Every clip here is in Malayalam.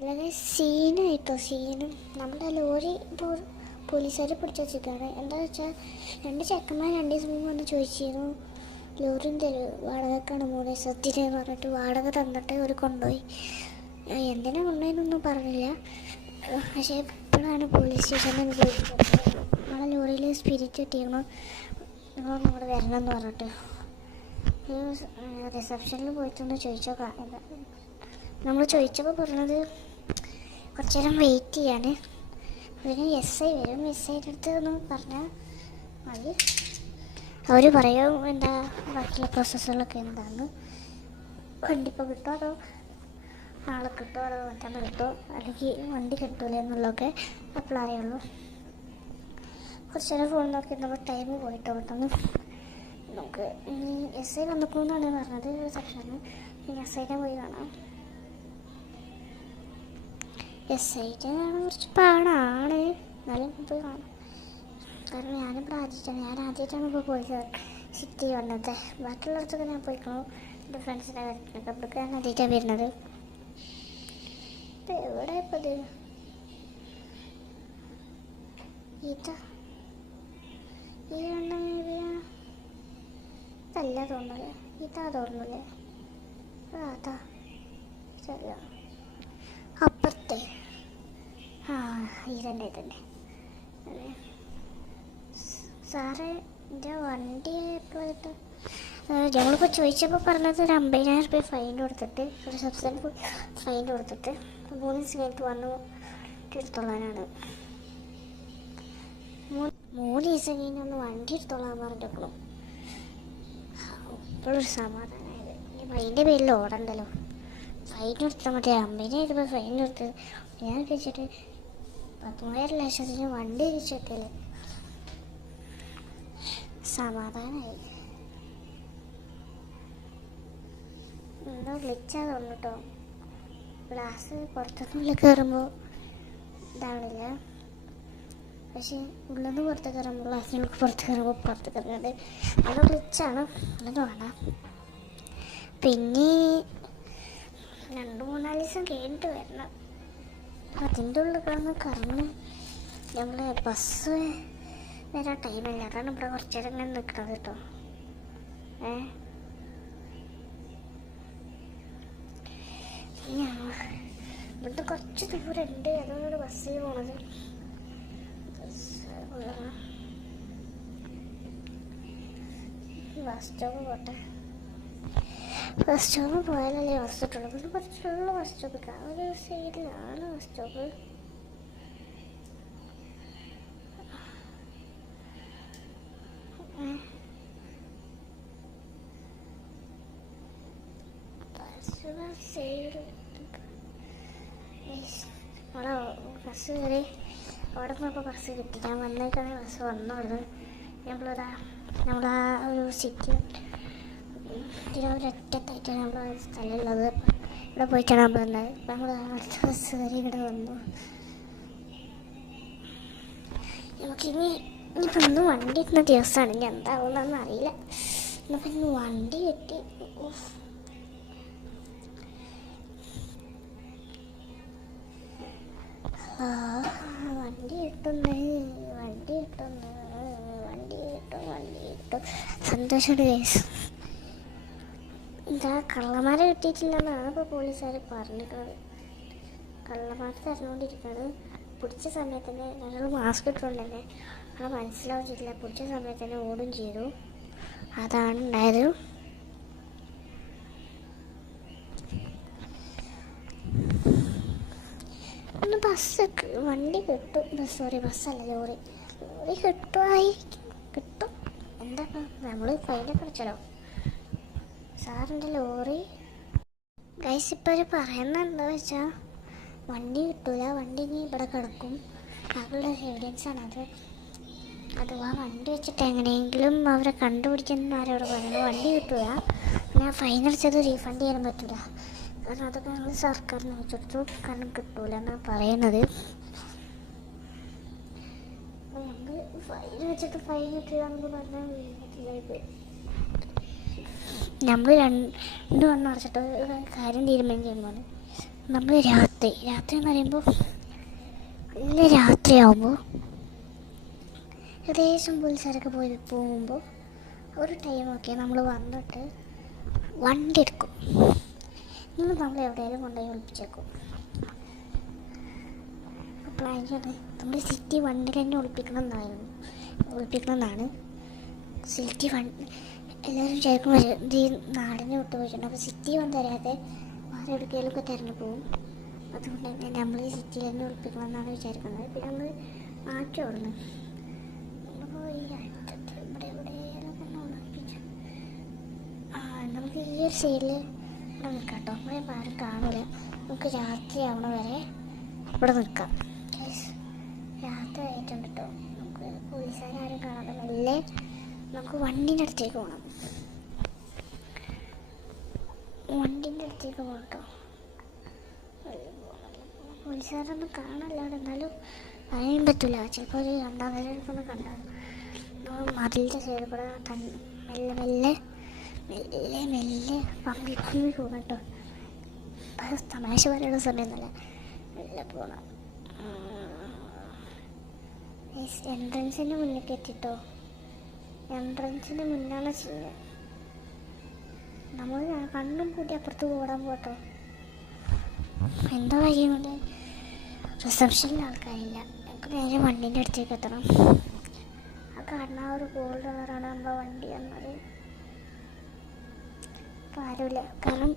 അല്ലെങ്കിൽ സീനായിട്ടോ സീനും നമ്മുടെ ലോറി ഇപ്പോൾ പോലീസുകാർ പിടിച്ചു വെച്ചിരിക്കുകയാണ്. എന്താ വെച്ചാൽ രണ്ട് ചെക്കന്മാർ രണ്ട് ദിവസം മുമ്പ് വന്ന് ചോദിച്ചിരുന്നു ലോറിന്റെ വാടകക്കാണ് മൂന്ന് ദിവസത്തിന് പറഞ്ഞിട്ട് വാടക തന്നിട്ട് അവർ കൊണ്ടുപോയി. എന്തിനാ കൊണ്ടുപോയെന്നൊന്നും പറഞ്ഞില്ല. പക്ഷേ ഇപ്പോഴാണ് പോലീസ് സ്റ്റേഷനിൽ ചോദിച്ചത് നമ്മളെ ലോറിയിൽ സ്പിരിറ്റ് കിട്ടിയിരുന്നു. നിങ്ങളൊന്നും ഇവിടെ വരണം എന്ന് പറഞ്ഞിട്ട് റിസപ്ഷനിൽ പോയിട്ടൊന്ന് ചോദിച്ചോക്കാം. നമ്മൾ ചോദിച്ചപ്പോൾ പറഞ്ഞത് കുറച്ച് നേരം വെയിറ്റ് ചെയ്യാൻ അതിന് എസ് ഐ വരും എസ് ഐ അടുത്ത് ഒന്ന് പറഞ്ഞാൽ മതി. അവർ പറയും എന്താ ബാക്കിയുള്ള പ്രോസസ്സുകളൊക്കെ എന്താണ് വണ്ടി ഇപ്പോൾ കിട്ടുമോ അതോ ആളെ കിട്ടുമോ അതോ മറ്റന്ന് കിട്ടുമോ അല്ലെങ്കിൽ വണ്ടി കിട്ടൂല എന്നുള്ളതൊക്കെ അപ്പോൾ അറിയുള്ളൂ. കുറച്ച് നേരം ഫോൺ നോക്കി നമ്മൾ ടൈം പോയിട്ടോ പെട്ടെന്ന്. നമുക്ക് എസ് ഐ വന്നിക്കുമെന്നാണ് പറഞ്ഞത് സെക്ഷനിൽ ഇനി എസ് ഐനെ പോയി കാണാം. എസ് പാടാണ്. എന്നാലും പോയി കാണാം. കാരണം ഞാനിപ്പോൾ ആദ്യമായിട്ടാണ് ഞാൻ ആദ്യമായിട്ടാണ് ഇപ്പോൾ പോയത്. സിറ്റി വന്നത്. ബാക്കിയുള്ളടത്തൊക്കെ ഞാൻ പോയിക്കണു. എന്റെ ഫ്രണ്ട്സിന്റെ കാര്യത്തിനൊക്കെ ഇവിടേക്ക് ഞാൻ ആദ്യമായിട്ടാണ് വരുന്നത്. ഇപ്പം എവിടെ ഇപ്പോൾ ഇത്? ഈ എണ്ണ ഇതല്ല തോന്നുന്നത്. ഇതാ തോന്നുന്നില്ലേ അതാ. ശരിയാ അപ്പുറത്തെ. ഇതന്നെ ഇതന്നെ സാറ് എന്റെ വണ്ടി എപ്പോഴായിട്ട് ഞങ്ങളിപ്പോൾ ചോദിച്ചപ്പോൾ പറഞ്ഞത് ഒരു അമ്പതിനായിരം റുപ്യ ഫൈൻ കൊടുത്തിട്ട് ഒരു സബ്സിഡി ഫൈൻ കൊടുത്തിട്ട് മൂന്ന് ദിവസം കഴിഞ്ഞിട്ട് വന്നു എടുത്തോളാനാണ്. മൂന്ന് ദിവസം കഴിഞ്ഞ് ഒന്ന് വണ്ടി എടുത്തോളാൻ പറഞ്ഞിരിക്കണം ഇപ്പോഴൊരു സമാധാനമായത്. അതിന്റെ പേരിൽ ഓടണ്ടല്ലോ. ഫൈൻ കൊടുത്താൽ മതി. അമ്പതിനായിരം രൂപ ഫൈൻ കൊടുത്ത് ഞാൻ വെച്ചിട്ട് പതിമൂവായിരം ലക്ഷത്തിന് വണ്ടി കിട്ടിയില്ലേ സമാധാനമായി എന്തോ വിളിച്ചാൽ കേട്ടോ ഗ്ലാസ് പുറത്തുനിന്നുള്ളിൽ കയറുമ്പോൾ ഇതാണില്ല പക്ഷേ ഉള്ളിൽ പുറത്ത് കയറുമ്പോൾ ഗ്ലാസ്സിനുള്ളിൽ പുറത്ത് കയറുമ്പോൾ പുറത്ത് കയറുന്നത് അത് വിളിച്ചാണ് അത് വേണം പിന്നെ രണ്ട് മൂന്നാൽ ദിവസം കഴിഞ്ഞിട്ട് വരണം. അതിന്റെ ഉള്ളിൽ കിടന്ന് കറങ്ങി. നമ്മൾ ബസ് വരാൻ ടൈമില്ല അതാണ് ഇവിടെ കുറച്ച് നേരം ഇങ്ങനെ നിൽക്കുന്നത് കേട്ടോ ഏ? ഇവിടുന്ന് കുറച്ച് ദൂരമുണ്ട്. അതാണ് ബസ്സിൽ പോണത്. ബസ് സ്റ്റോപ്പ് പോട്ടെ. ബസ് സ്റ്റോപ്പ് പോയാലല്ലേ ബസ് സ്റ്റോപ്പ് പിന്നെ കുറച്ചുള്ള ബസ് സ്റ്റോപ്പ് ഒരു സൈഡിലാണ് ബസ് സ്റ്റോപ്പ് അവിടെ ബസ് കയറി അവിടെ പോയപ്പോൾ ബസ് കിട്ടി. ഞാൻ വന്നേക്കാണെങ്കിൽ ബസ് വന്നോളൂ നമ്മളിതാ നമ്മളാ ഒരു സിറ്റി തിരുവനന്തപുരത്തായിട്ടാണ് നമ്മൾ സ്ഥലമുള്ളത് ഇവിടെ പോയിട്ടാണ് വന്നത് ഇപ്പം നമ്മൾ അടുത്ത ബസ് കയറി ഇവിടെ വന്നു. നമുക്കിനി ഇനിയിപ്പോൾ ഇന്ന് വണ്ടി എത്തുന്ന ദിവസമാണ്. ഇനി എന്താവുന്നതെന്ന് അറിയില്ല. ഇന്നിപ്പോൾ ഇന്ന് വണ്ടി കിട്ടി. വണ്ടി കിട്ടുന്നേ വണ്ടി കിട്ടുന്നു വണ്ടി കിട്ടും വണ്ടി കിട്ടും. സന്തോഷമുണ്ട് കേസ് എന്താ കള്ളന്മാരെ കിട്ടിയിട്ടില്ലെന്നാണ് ഇപ്പോൾ പോലീസുകാർ പറഞ്ഞിട്ടുള്ളത്. കള്ളന്മാർ തരുന്നുകൊണ്ടിരിക്കുകയാണ് പിടിച്ച സമയത്ത് തന്നെ ഞങ്ങൾ മാസ്ക് ഇട്ടുകൊണ്ടല്ലേ ആ അത് മനസ്സിലാവില്ല പിടിച്ച സമയത്ത് തന്നെ ഓടും ചെയ്തു. അതാണ് ഉണ്ടായത് ഒന്ന് ബസ് വണ്ടി കിട്ടും. ബസ് സോറി ബസ്സല്ല ലോറി. ലോറി കിട്ടുമായിരിക്കും കിട്ടും. എന്താ നമ്മൾ ഫൈനൊക്കെ അടച്ചല്ലോ സാറിന്റെ ലോറി. ഗൈസ് ഇപ്പോൾ ഒരു പറയുന്നത് എന്താ വെച്ചാൽ വണ്ടി കിട്ടൂല വണ്ടി ഇനി ഇവിടെ കിടക്കും. അവളുടെ എവിഡൻസ് ആണത് അഥവാ വണ്ടി വെച്ചിട്ട് എങ്ങനെയെങ്കിലും അവരെ കണ്ടുപിടിക്കുന്ന ആരോട് പറയുന്നത്? വണ്ടി കിട്ടൂല. പിന്നെ ഫൈൻ അടിച്ചത് റീഫണ്ട് ചെയ്യാൻ പറ്റില്ല കാരണം അതൊക്കെ ഞങ്ങൾ സർക്കാരിന് വെച്ചെടുത്തു കാരണം കിട്ടൂല എന്നാണ് പറയുന്നത്. ഞങ്ങൾ ഫൈൻ വെച്ചിട്ട് ഫൈൻ കിട്ടില്ല എന്നൊക്കെ പറഞ്ഞാൽ വീട്ടിലേക്ക് നമ്മൾ രണ്ട് വന്ന് അടച്ചിട്ട് കാര്യം തീരുമാനിക്കാൻ പോകുന്നത് നമ്മൾ രാത്രി രാത്രി എന്ന് പറയുമ്പോൾ ഇന്ന് രാത്രിയാവുമ്പോൾ ഏകദേശം പോലീസുകാരൊക്കെ പോയി പോകുമ്പോൾ ഒരു ടൈമൊക്കെ നമ്മൾ വന്നിട്ട് വണ്ടി എടുക്കും. നിങ്ങൾ നമ്മൾ എവിടെയെങ്കിലും കൊണ്ടുപോയി ഒളിപ്പിച്ചേക്കും. പ്ലാൻ ചെയ്യണേ നമ്മൾ സിറ്റി വണ്ടി തന്നെ ഒളിപ്പിക്കണം എന്നായിരുന്നു. ഒളിപ്പിക്കണം എന്നാണ്. സിറ്റി വൺ എല്ലാവരും ശരിക്കും ഈ നാടിനെ വിട്ട് പോയിട്ടുണ്ട്. അപ്പോൾ സിറ്റി ഒന്നും തരാതെ വേറെ എവിടേക്കെങ്കിലുമൊക്കെ തിരഞ്ഞു പോകും അതുകൊണ്ട് തന്നെ നമ്മൾ ഈ സിറ്റിയിൽ തന്നെ ഒളിപ്പിക്കണമെന്നാണ് വിചാരിക്കുന്നത്. പിന്നെ നമ്മൾ മാറ്റി ഓടുന്നു അപ്പോൾ ഈ അടുത്തത് ഇവിടെ എവിടെയെങ്കിലും കൊണ്ട് ഒളിപ്പിച്ചു നമുക്ക് ഈ ഒരു സൈഡിൽ ഇവിടെ നിൽക്കാം കേട്ടോ നമ്മളെ ആരും കാണില്ല നമുക്ക് രാത്രി ആവണ വരെ ഇവിടെ നിൽക്കാം രാത്രി ആയിട്ടുണ്ട് കേട്ടോ നമുക്ക് പോലീസുകാരും കാണാതെ മെല്ലെ നമുക്ക് വണ്ടീന്റെ അടുത്തേക്ക് പോകണം വണ്ടീന്റെ അടുത്തേക്ക് പോകണം കേട്ടോ പോലീസുകാരൊന്നും കാണില്ല അവിടെ എന്നാലും അറിയാൻ പറ്റില്ല ചിലപ്പോൾ ഒരു രണ്ടാം നില എടുക്കുന്ന കണ്ടു മതിലിന്റെ സൈഡിൽ കൂടെ മെല്ലെ മെല്ലെ മെല്ലെ മെല്ലെ പമ്പിക്കുമ്പി പോകണം കേട്ടോ തമാശ പറയുന്ന സമയമൊന്നുമല്ല മെല്ലെ പോകണം എൻട്രൻസിന് മുന്നിലേക്ക് എത്തിട്ടോ എൻട്രൻസിന് മുന്നാണ് ചെയ്യുന്നത്? നമ്മൾ കണ്ണും കൂട്ടി അപ്പുറത്ത് ഓടാൻ പോട്ടോ. എന്താ കാര്യം റിസപ്ഷനിൽ ആൾക്കാരില്ല. നമുക്ക് നേരെ വണ്ടീന്റെ അടുത്തേക്ക് എത്തണം. ആ കാണുന്ന ആ ഒരു ഗോൾഡ് കളറാണ് നമ്മുടെ വണ്ടി എന്നത് ഇപ്പം ആരുമില്ല കാരണം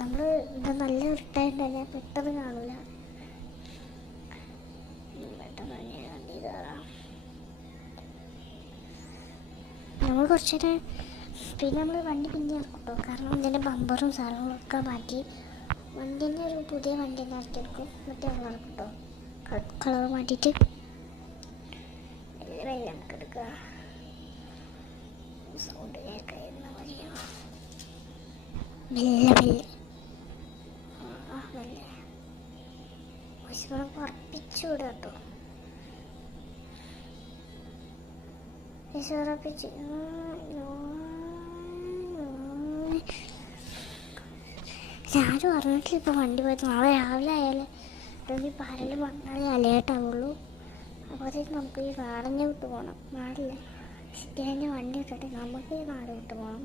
നമ്മൾ ഇത് നല്ല റിട്ടയർ തന്നെ പെട്ടെന്ന് കാണില്ല പെട്ടെന്ന് വണ്ടി കയറാം നമ്മൾ കുറച്ചേരം പിന്നെ നമ്മൾ വണ്ടി പിന്നെ ഇറക്കട്ടോ കാരണം ഇതിന്റെ ബമ്പറും സാധനങ്ങളും ഒക്കെ മാറ്റി വണ്ടീന്റെ ഒരു പുതിയ വണ്ടി ഇറക്കിയെടുക്കും മറ്റേ കളർ കേട്ടോ. കളർ മാറ്റിയിട്ട് എല്ലാം നമുക്ക് എടുക്കുക? സൗണ്ട് കേൾക്കായിരുന്ന മതിയോ മെല്ലെ മെല്ലെ. ആ മെല്ലെ. വിശുദ്ധം ഉറപ്പിച്ചു വിടുക കേട്ടോ. വിശുറപ്പിച്ച് ഞാനും അറിഞ്ഞിട്ടില്ല ഇപ്പോൾ വണ്ടി പോയത് നാളെ രാവിലെ ആയാലേ. അല്ലെങ്കിൽ ആരെങ്കിലും വന്നാലേ അലേട്ടാവുള്ളൂ അപ്പോഴത്തേക്ക് നമുക്ക് ഈ നാടിനെ വിട്ട് പോകണം നാടില്ല? സിറ്റിയിലെ വണ്ടി ഇട്ടിട്ട് നമുക്ക് ഈ നാട് വിട്ട് പോകണം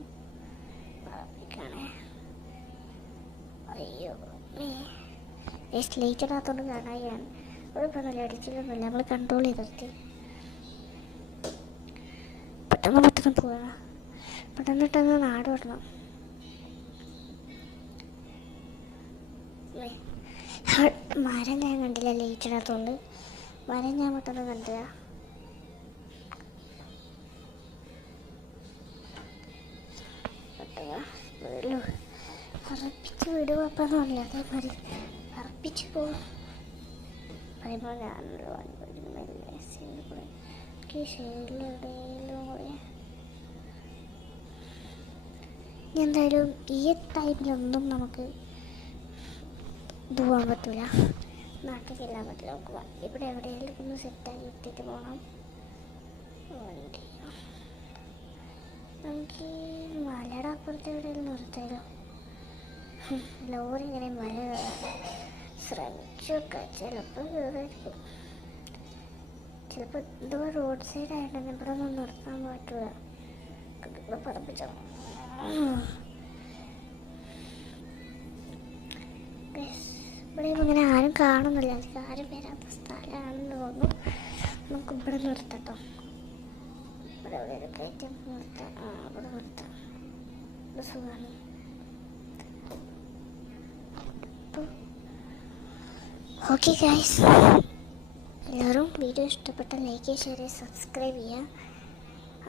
അയ്യോ ലേറ്റ് ഇടാത്തോണ്ട് കാണാതെയാണ് കുഴപ്പമൊന്നുമില്ല അടിച്ചില്ലൊന്നുമില്ല നമ്മൾ കൺട്രോൾ ചെയ്തിട്ട്. പെട്ടെന്ന് പെട്ടെന്ന് പോവാ. പെട്ടെന്ന് പെട്ടെന്ന് നാട് വിടണം. മരം ഞാൻ കണ്ടില്ല ലൈറ്റിനകത്തുകൊണ്ട് മരം ഞാൻ പെട്ടെന്ന് കണ്ടില്ല. പെട്ടെന്ന് വീടു ഉറപ്പിച്ച് വിടുക അപ്പം പറഞ്ഞില്ല. അതേമാതിരി ഉറപ്പിച്ച് പോകും പറയുമ്പോൾ ഞാനൊരു വണ്ടി ഇനി എന്തായാലും ഈ ടൈമിലൊന്നും നമുക്ക് ഇത് പോകാൻ പറ്റില്ല നാട്ടിൽ ചെല്ലാൻ പറ്റില്ല നമുക്ക് ഇവിടെ എവിടെയെങ്കിലും ഒന്ന് സെറ്റാക്കി എത്തിയിട്ട് പോകണം നമുക്ക് മലയുടെ അപ്പുറത്ത് എവിടെയെങ്കിലും നിർത്തലോ ലോറി ഇങ്ങനെ മല ശ്രമിച്ചൊക്കെ. ചിലപ്പോൾ കയറായിരിക്കും ചിലപ്പോൾ എന്തോ റോഡ് സൈഡ് ആയിട്ടാണ് ഇവിടെ ഒന്നും നിർത്താൻ പറ്റില്ല ഇവിടെ പറപ്പിച്ചോ ഇവിടെ അങ്ങനെ ആരും കാണുന്നില്ല. ആരും വരാത്ത സ്ഥലമാണെന്ന് തോന്നുന്നു. നമുക്ക് ഇവിടെ നിർത്തട്ടോ. ഇവിടെ ഇവിടെ ഒരു കയറ്റം നിർത്താം. ആ ഇവിടെ നിർത്താം. ഇവിടെ സുഖമാണ്. ഓക്കെ ഗൈസ് എല്ലാവരും വീഡിയോ ഇഷ്ടപ്പെട്ട ലൈക്ക് ഷെയർ സബ്സ്ക്രൈബ് ചെയ്യുക.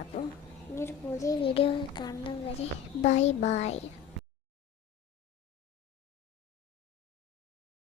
അപ്പോൾ ഇനിയൊരു പുതിയ വീഡിയോ കാണുന്നത് വരെ ബൈ ബൈ